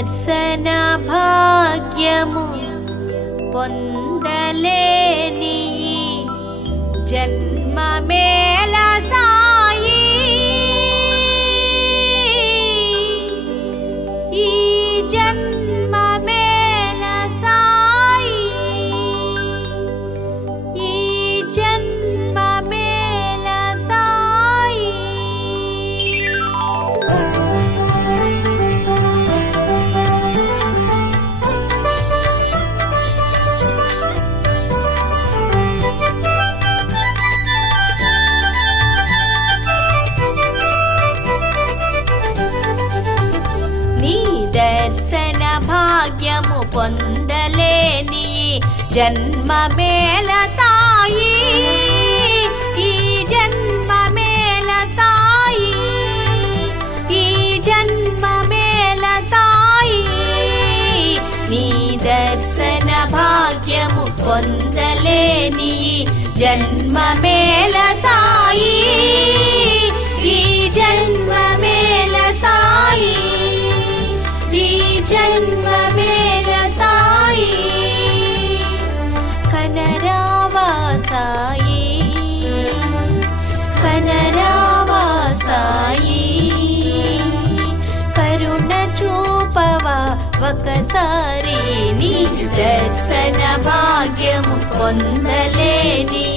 దర్శన భాగ్యము పొందలేని జన్మమే భాగ్యము పొందలేని జన్మ మేల సాయి. ఈ జన్మ మేళ సాయి. ఈ జన్మ మేళ సాయి. నీ దర్శన భాగ్యము పొందలేని జన్మ మేల సాయి. ఈ జన్మ మేల ఈ సాయి కనరావా సాయి కనరావా సాయి కరుణ చూపవా ఒకసారి నీ దర్శన భాగ్యము పొందలేని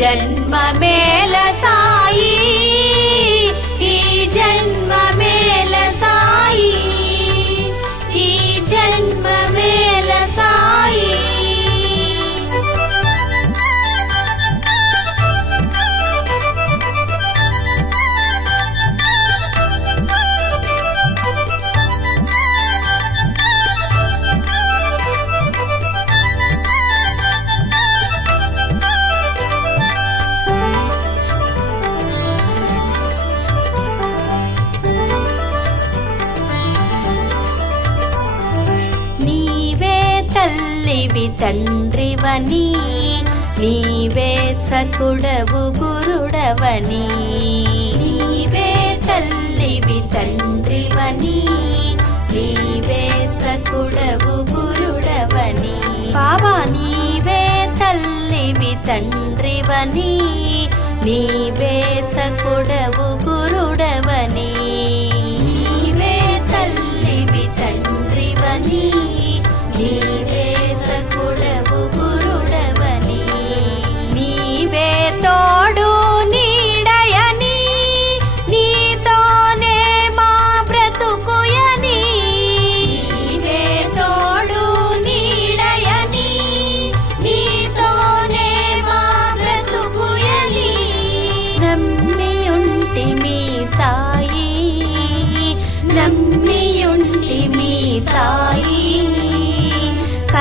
జన్మ మేళ సాయి ఈ జన్మ తండ్రివని నీవే సకుడవు గురుడవని. నీవే తల్లివి తండ్రివని నీవే సకుడవు గురుడవని. బాబా నీవే తల్లివి తండ్రివని నీవే సకుడవు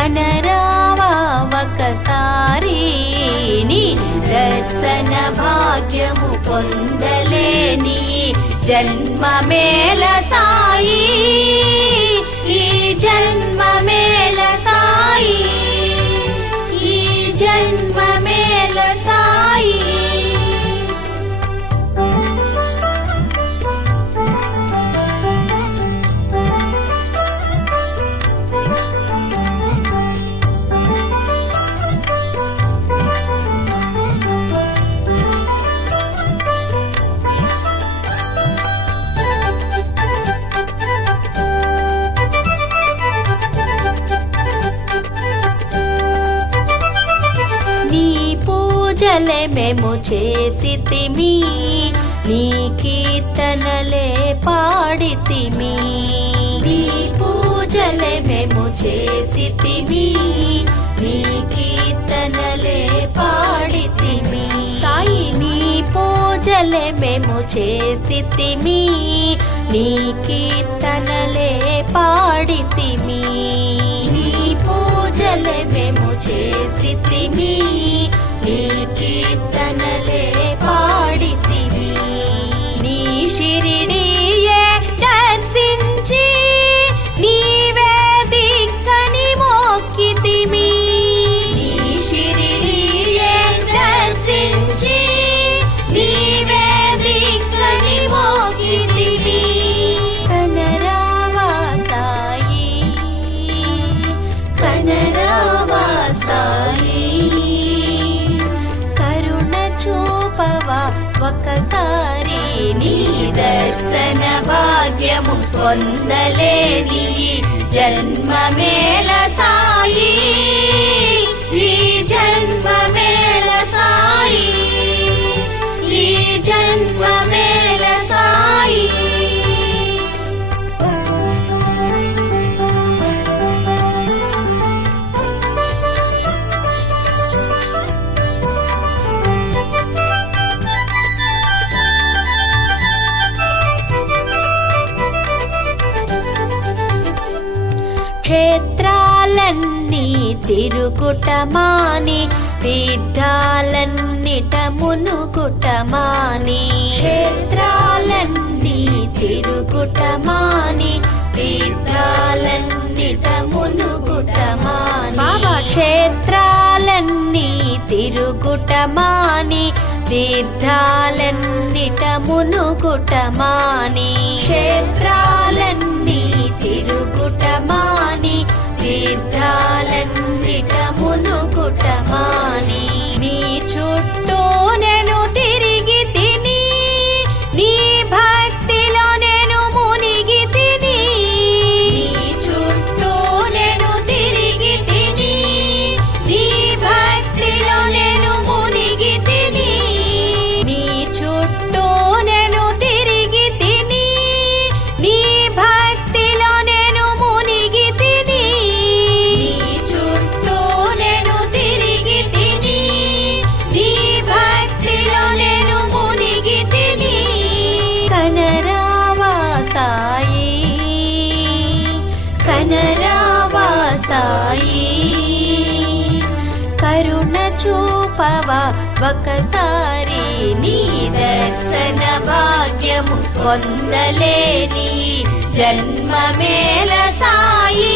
కనరావా ఒకసారి దర్శన భాగ్యము పొందలేని జన్మ మేళ సాయి మేము చేసితిమి నీ కీర్తనలే పాడితిమి. నీ పూజలే మేము చేసితిమి నీ కీర్తనలే పాడితిమి. సాయి నీ పూజలే మేము చేసితిమి నీ కీర్తనలే పాడితిమి. నీ పూజలే మేము చేసితిమి. నీ ఒక్కసారి నీ దర్శన భాగ్యము పొందలేని జన్మమేల సాయి. ఈ జన్మమే తిరుగుటమాని తీర్థాలన్నిట మునుగుటమాని క్షేత్రాలన్నీ తిరుగుటమాని తీర్థాలన్నిట మునుగుటమాని బాబా క్షేత్రాలన్నీ తిరుగుటమాని తీర్థాలన్నిట మునుగుటమాని క్షేత్రాలన్నీ తిరుగుటమాని తీర్థాలన్నిట మునుగుటమాని నీ కరుణ చూపవా? ఒకసారి నీ దర్శన భాగ్యము పొందలేని జన్మమేల సాయి.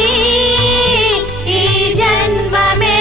ఈ జన్మమేల సాయి